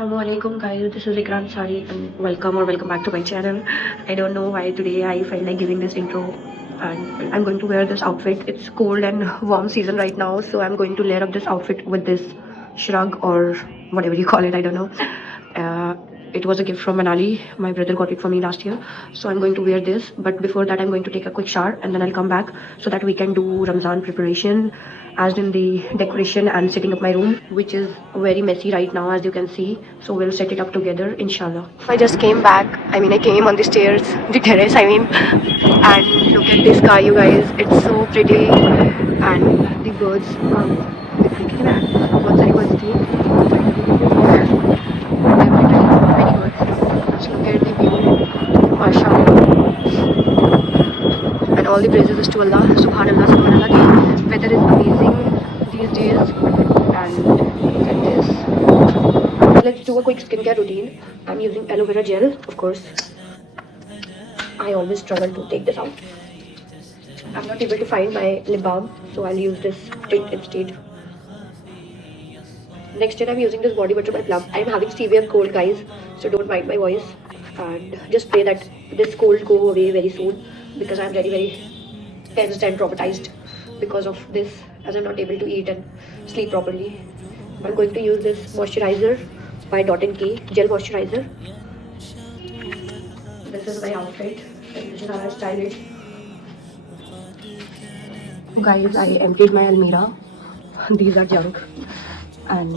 Assalamualaikum guys, this is Ikram Sari and welcome back to my channel. I don't know why today I felt like giving this intro, and I'm going to wear this outfit. It's cold and warm season right now, so I'm going to layer up this outfit with this shrug or whatever you call it, I don't know. Uh, it was a gift from Manali. My brother got it for me last year, so I'm going to wear this. But before that, I'm going to take a quick shower and then I'll come back so that we can do Ramzan preparation, as in the decoration and setting up my room, which is very messy right now, as you can see. So we'll set it up together, inshallah. I just came back. I came on the stairs, the terrace, and look at this sky, you guys. It's so pretty, and the birds. बहुत सारी birds थी. There were many birds. So look at the view, mashallah. And all the praises is to Allah, subhanallah, subhanallah. The weather is amazing these days, and look at this. Let's do a quick skincare routine. I'm using aloe vera gel, of course. I always struggle to take this out. I'm not able to find my lip balm, so I'll use this tint instead. Next thing, I'm using this body butter by Plum. I'm having severe cold, guys, so don't mind my voice, and just pray that this cold go away very soon, because I'm very tensed and traumatized because of this, as I'm not able to eat and sleep properly. I'm going to use this moisturizer by Dot & Key gel moisturizer. This is my outfit, and this is how I style it. Guys, I emptied my almirah. These are junk, and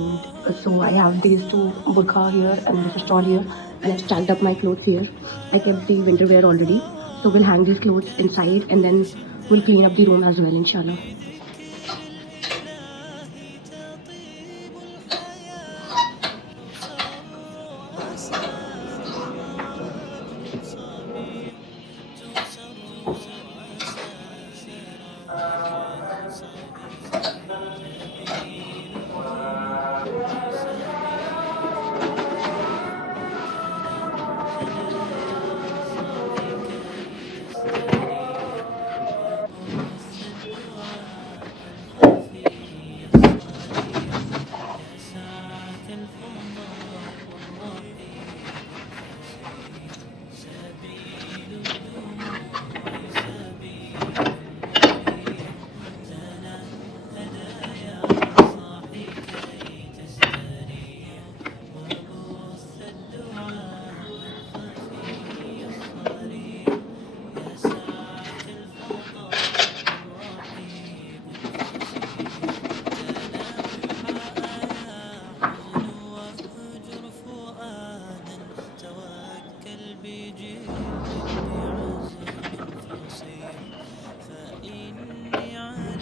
so I have these two burqa here and this shawl here, and I've stacked up my clothes here. I kept the winter wear already, so we'll hang these clothes inside and then we'll clean up the room as well, inshallah.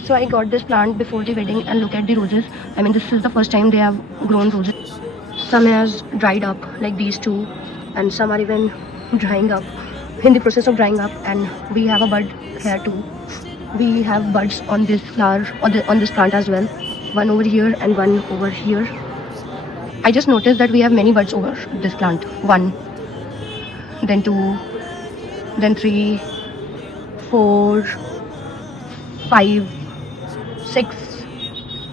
So I got this plant before the wedding, and look at the roses. This is the first time they have grown roses. Some has dried up, like these two, and some are even drying up, in the process of drying up. And we have a bud here too. We have buds on this flower, on this plant as well. One over here and one over here. I just noticed that we have many buds over this plant. One, then two, then three, 4, 5, 6,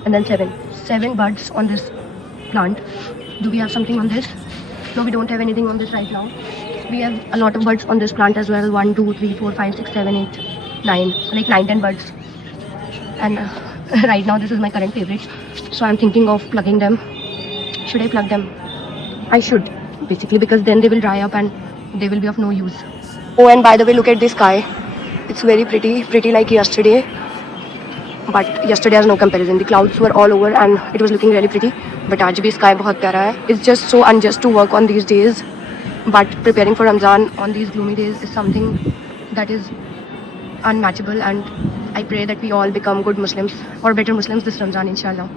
and then 7. 7 buds on this plant. Do we have something on this? No, we don't have anything on this right now. We have a lot of buds on this plant as well. 1, 2, 3, 4, 5, 6, 7, 8, 9. Like 9, 10 buds. And right now this is my current favorite. So I'm thinking of plugging them. Should I plug them? I should, basically, because then they will dry up and they will be of no use. Oh, and by the way, look at this sky. It's very pretty like yesterday. But yesterday has no comparison. The clouds were all over and it was looking really pretty. But आज भी sky बहुत प्यारा है. It's just so unjust to work on these days. But preparing for Ramzan on these gloomy days is something that is unmatchable. And I pray that we all become good Muslims or better Muslims this Ramzan, inshallah.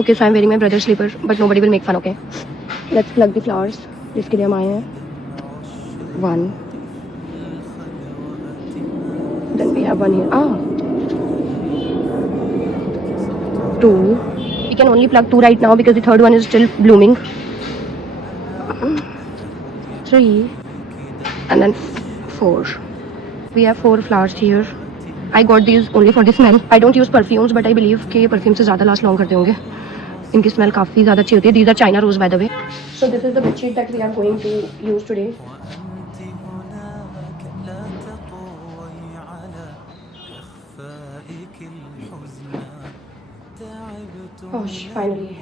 Okay, so I'm wearing my brother's slipper, but nobody will make fun, okay? Let's plug the flowers. जिसके लिए हम आए हैं. 1. Then we have one here. 2. We can only plug 2 right now because the third one is still blooming. 3 and then 4. We have 4 flowers here. I got these only for the smell. I don't use perfumes, but I believe कि perfume से ज़्यादा last long करते होंगे. इनकी smell काफ़ी ज़्यादा अच्छी होती है. These are China rose, by the way. So this is the bedsheet that we are going to use today. Oh, finally.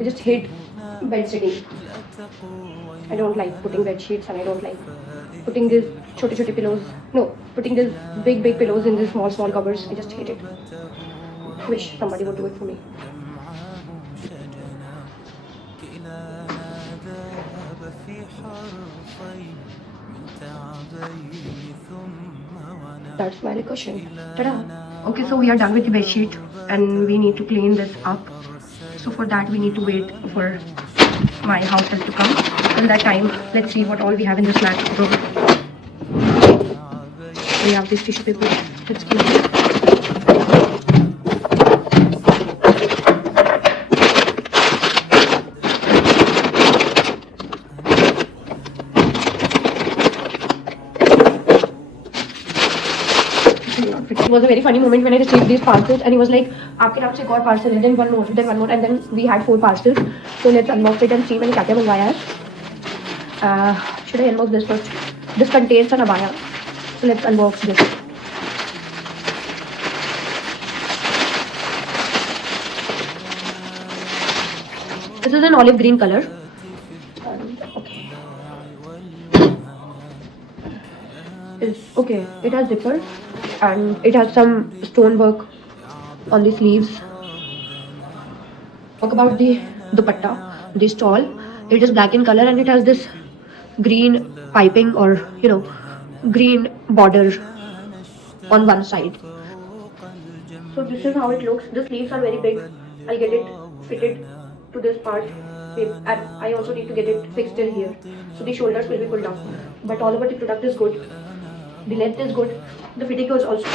I just hate bed sitting. I don't like putting bed sheets, and I don't like putting these छोटे pillows. No, putting these big pillows in these small covers. I just hate it. Wish somebody would do it for me. That's my cushion. Ta-da! Okay, so we are done with the bed sheet and we need to clean this up. So for that we need to wait for my house help to come. Till that time, let's see what all we have in this mat drawer. We have this tissue paper. Let's clean it. It was a very funny moment when I received these parcels and he was like, आपके नाम से एक और parcel है, then one more, and then we had 4 parcels. So let's unbox it and see मैंने क्या मंगवाया है. Should I unbox this first? This contains an abaya. So let's unbox this. This is an olive green color. Okay. Okay, it has zipper and it has some stonework on the sleeves. Talk about the dupatta, the stall. It is black in color and it has this green piping or green border on one side. So this is how it looks. The sleeves are very big. I'll get it fitted to this part. And I also need to get it fixed till here. So the shoulders will be pulled down. But all over the product is good. The length is good. The fitting is also.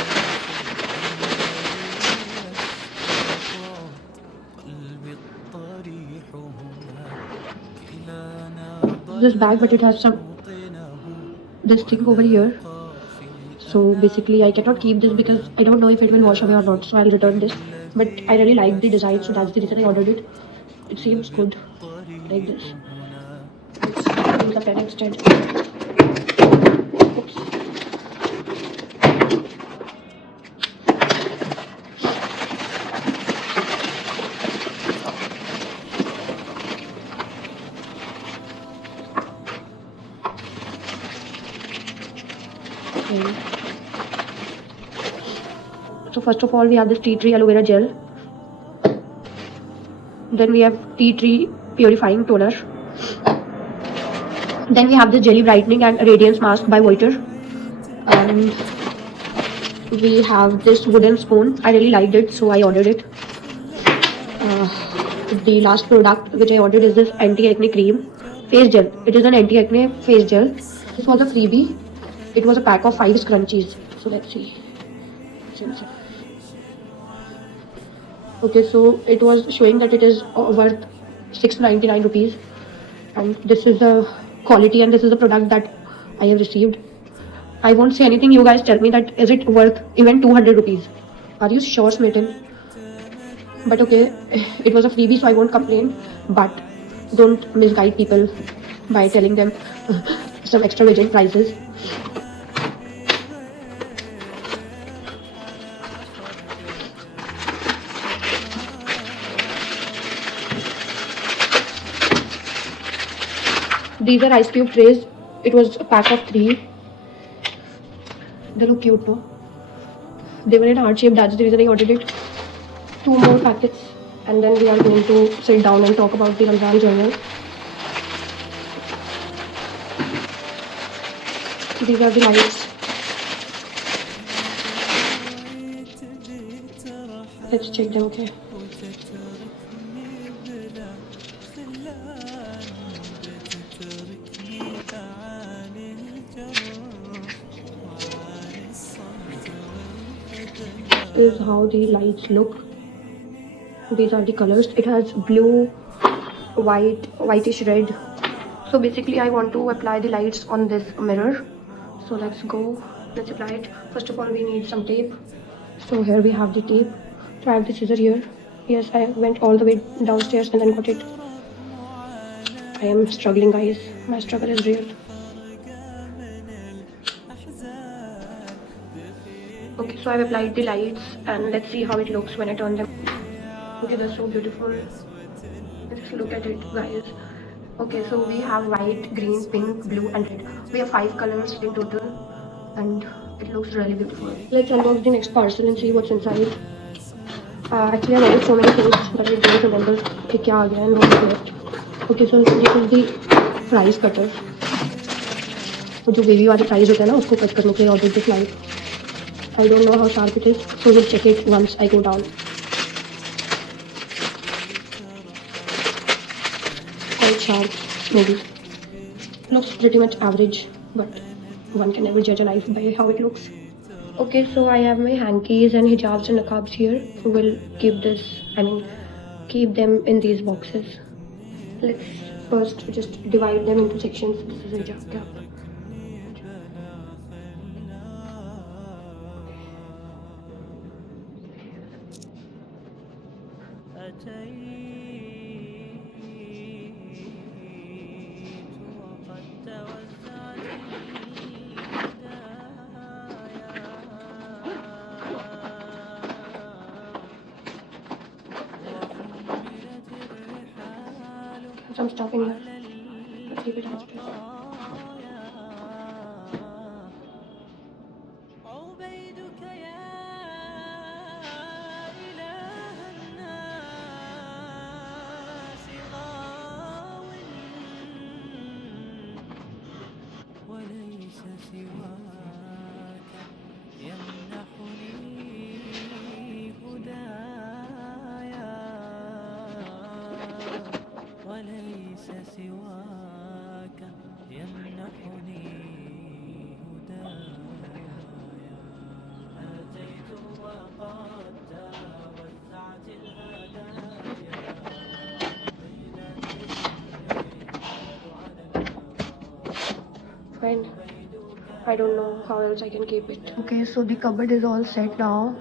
This bag, but it has this thing over here. So basically I cannot keep this because I don't know if it will wash away or not. So I'll return this. But I really like the design, so that's the reason I ordered it. It seems good like this. Let's use the pen instead. Oops. Okay. So first of all we have this tea tree aloe vera gel. Then we have tea tree purifying toner. Then we have this jelly brightening and radiance mask by Voiter. And we have this wooden spoon. I really liked it, so I ordered it. The last product which I ordered is this anti-acne cream face gel. It is an anti-acne face gel. This was a freebie. It was a pack of 5 scrunchies. So let's see. Okay, so it was showing that it is worth 699 rupees, and this is the quality and this is the product that I have received. I won't say anything. You guys tell me that is it worth even 200 rupees? Are you sure, Smitten? But okay, it was a freebie, so I won't complain. But don't misguide people by telling them some extravagant prices. These are ice cube trays. It was a pack of 3. They look cute, no? They were in heart shape. That's the reason I ordered it. 2 more packets, and then we are going to sit down and talk about the Ramzan journal. These are the lights. Let's check them, okay? is how the lights look. These are the colors. It has blue, white, whitish red. So basically I want to apply the lights on this mirror. So let's go. Let's apply it. First of all, we need some tape. So here we have the tape. So I have the scissor here. Yes, I went all the way downstairs and then got it. I am struggling, guys. My struggle is real. Okay, so I've applied the lights and let's see how it looks when I turn them. Okay, they're so beautiful. Let's look at it, guys. Okay, so we have white, green, pink, blue and red. We have 5 colors in total and it looks really beautiful. Let's unbox the next parcel and see what's inside. Actually, I ordered so many things that I don't remember कि क्या आ गया and what is left. Okay, so this is the fries cutter. जो baby वाले fries होते हैं ना उसको cut करने के लिए ordered this knife. I don't know how sharp it is, so we'll check it once I go down. Quite sharp, maybe. Looks pretty much average, but one can never judge a knife by how it looks. Okay, so I have my hankies and hijabs and niqabs here. We'll keep keep them in these boxes. Let's first just divide them into sections. This is a hijab cap. Some stuff in here. Let's keep it as it is. Fine. I don't know how else I can keep it. Okay, so the cupboard is all set now.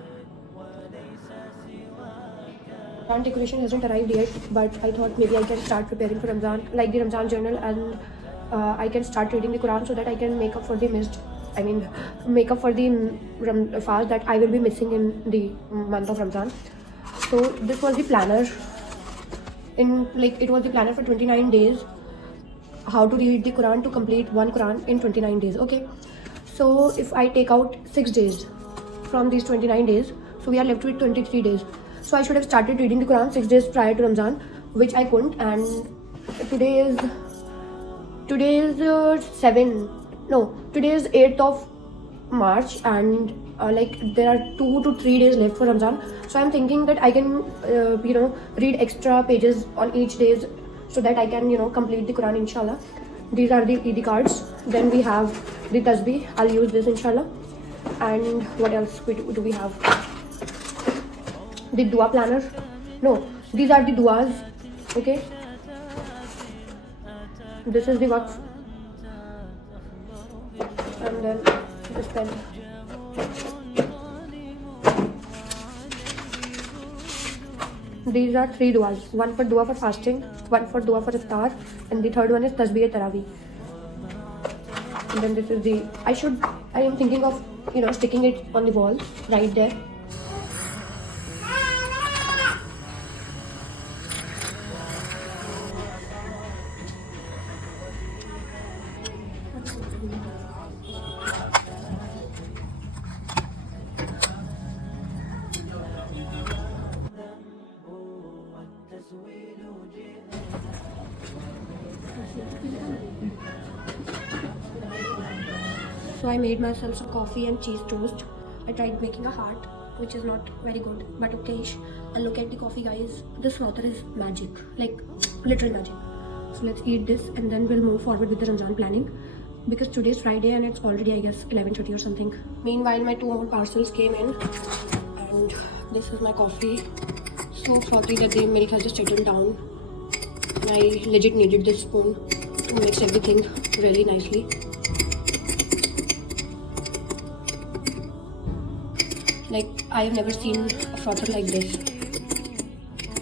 Ramzan decoration hasn't arrived yet, but I thought maybe I can start preparing for Ramzan, like the Ramzan journal, and I can start reading the Quran so that I can make up for the make up for the fast that I will be missing in the month of Ramzan. So this was the planner. It was the planner for 29 days. How to read the Quran to complete one Quran in 29 days. Okay, so if I take out 6 days from these 29 days, so we are left with 23 days. So I should have started reading the Quran 6 days prior to Ramzan, which I couldn't. And today is 8th of March, and there are 2 to 3 days left for Ramzan. So I'm thinking that I can read extra pages on each days so that I can complete the Quran, inshallah. These are the Eid cards. Then we have the tasbih. I'll use this, inshallah. And what else do we have? The dua planner. No, these are the duas. Okay, this is the waqf, and then this pen. These are 3 duas. One for dua for fasting, one for dua for iftar, and the third one is tasbih tarawih. And then this is the. I am thinking of sticking it on the wall right there. So I made myself some coffee and cheese toast. I tried making a heart, which is not very good, but okayish. And look at the coffee, guys. This water is magic, like literal magic. So let's eat this and then we'll move forward with the Ramzan planning, because today is Friday and it's already, I guess, 11:30 or something. Meanwhile, my 2 more parcels came in, around. This is my coffee. So frothy that the milk has just settled down. And I legit needed this spoon to mix everything really nicely. Like, I have never seen a frother like this.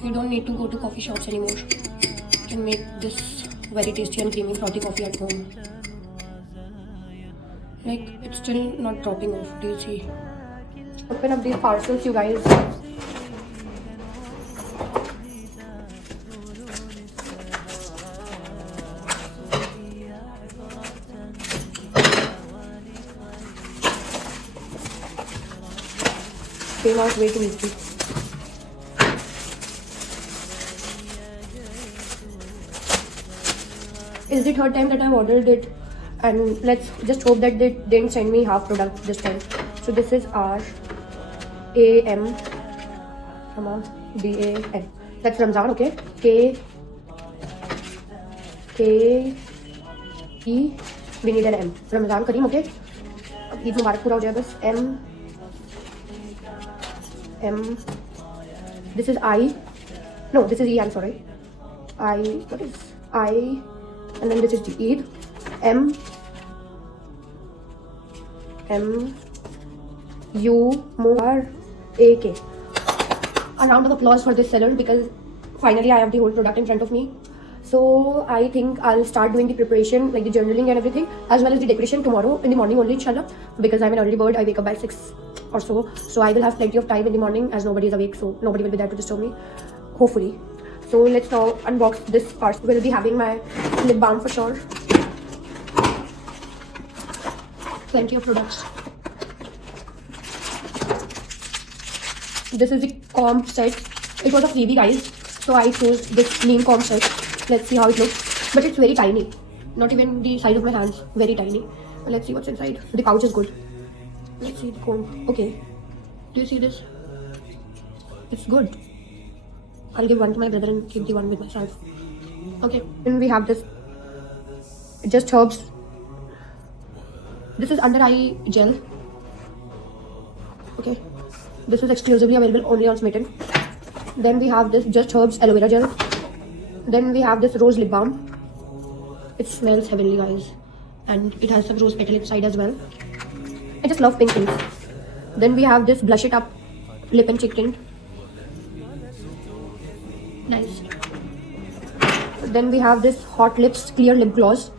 You don't need to go to coffee shops anymore. You can make this very tasty and creamy frothy coffee at home. Like, it's still not dropping off. Do you see? Open up these parcels, you guys. Came out way too easy. It's the third time that I've ordered it, and let's just hope that they didn't send me half product this time. So this is RAM, DAN. That's Ramzan, okay? K E. We need an M. Ramzan Kareem, okay? अब ईद मुबारक पूरा हो जाए बस. M. This is I. No, this is E. I'm sorry. I. What is I? And then this is G. Eid. M U R A K. A round of applause for this seller because finally I have the whole product in front of me. So I think I'll start doing the preparation, like the journaling and everything, as well as the decoration tomorrow in the morning only, inshallah, because I'm an early bird. I wake up by 6 or so, so I will have plenty of time in the morning as nobody is awake, so nobody will be there to disturb me, hopefully. So let's now unbox this parcel. We'll be having my lip balm for sure. Plenty of products. This is the comb set. It was a freebie, guys, so I chose this neem comb set. Let's see how it looks. But it's very tiny. Not even the size of my hands. Very tiny. But let's see what's inside. The pouch is good. Let's see the comb. Okay. Do you see this? It's good. I'll give one to my brother and keep the one with myself. Okay. Then we have this Just Herbs. This is under eye gel. Okay. This is exclusively available only on Smitten. Then we have this Just Herbs aloe vera gel. Then we have this rose lip balm. It smells heavenly, guys. And it has some rose petal inside as well. I just love pink things. Then we have this Blush It Up lip and cheek tint. Nice. Then we have this Hot Lips Clear Lip Gloss.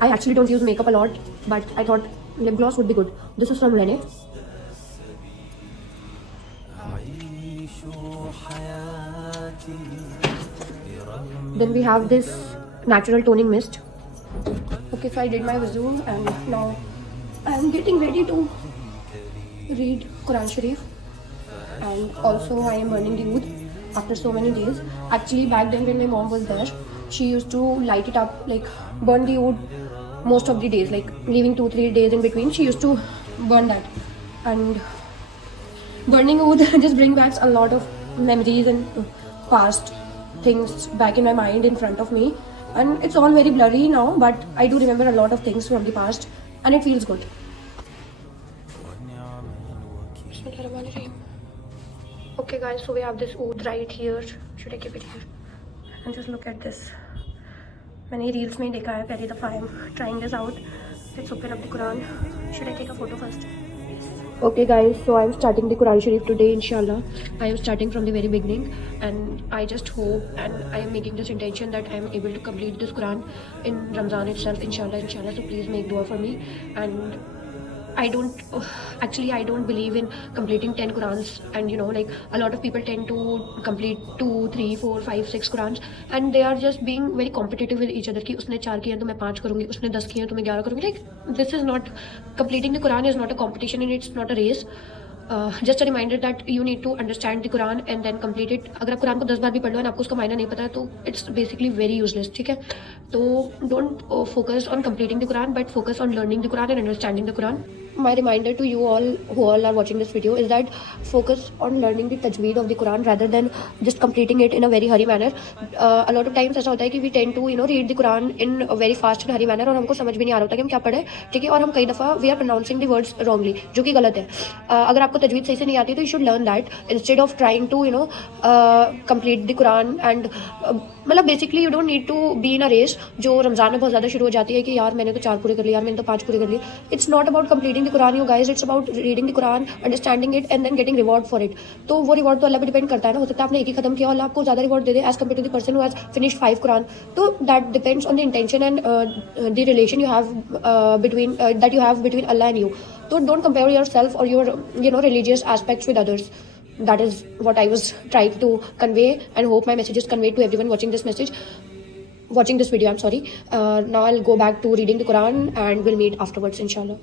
I actually don't use makeup a lot, but I thought lip gloss would be good. This is from Rene. Then we have this natural toning mist. Okay, so I did my wuzu and now I am getting ready to read Quran Sharif, and also I am burning the oud after so many days. Actually, back then when my mom was there, she used to light it up, like burn the oud most of the days, like leaving 2-3 days in between. She used to burn that, and burning oud just brings back a lot of memories and past things back in my mind in front of me, and it's all very blurry now, but I do remember a lot of things from the past and it feels good. Okay guys, so we have this oud right here. Should I keep it here? And just look at this. मैंने reels में देखा है पहली दफ़ा. I am trying this out. Let's open up the Quran. Should I take a photo first? Okay guys, so I am starting the Quran Sharif today, inshallah. I am starting from the very beginning, and I just hope and I am making this intention that I am able to complete this Quran in Ramzan itself, inshallah. So please make dua for me. And I don't believe in completing 10 Qurans, and like a lot of people tend to complete 2, 3, 4, 5, 6 Qurans, and they are just being very competitive with each other कि उसने 4 किए तो मैं 5 करूँगी, उसने 10 किए तो मैं 11 करूँगी. Like, this is not, completing the Quran is not a competition and it's not a race. Just a reminder that you need to understand the Quran and then complete it. अगर आप कुरान को 10 बार भी पढ़ लो और आपको उसका मायना नहीं पता है तो it's basically very useless, ठीक है? तो don't focus on completing the Quran, but focus on learning the Quran and understanding the Quran. my reminder to you all who all are watching this video is that focus on learning the tajweed of the Quran rather than just completing it in a very hurry manner. A lot of times ऐसा होता है कि we tend to read the Quran in a very fast and hurry manner और हमको समझ भी नहीं आ रहा होता कि हम क्या पढ़े, ठीक है, और हम कई दफ़ा we are pronouncing the words wrongly, जो कि गलत है. अगर आपको तजवीद सही से नहीं आती तो you should learn that instead of trying to complete the Quran and मतलब basically you don't need to be in a race जो रमज़ान में बहुत ज़्यादा शुरू हो जाती है कि यार मैंने तो 4 पूरे कर लिए, यार मैंने तो 5 पूरे कर लिए. It's not about completing the Quran you guys, it's about reading the Quran, understanding it and then getting reward for it. तो वो रिवॉर्ड तो अल्लाह पे डिपेंड करता है ना. हो सकता है आपने एक ही खत्म किया और अल्लाह आपको ज़्यादा रिवॉर्ड दे दे as compare to the person who has finished 5 Quran. तो that depends on the intention and the relation you have between that you have between Allah and you. So don't compare yourself or your religious aspects with others. That is what I was trying to convey and hope my message is conveyed to everyone watching this video. I'm sorry. Now I'll go back to reading the Quran and we'll meet afterwards inshallah.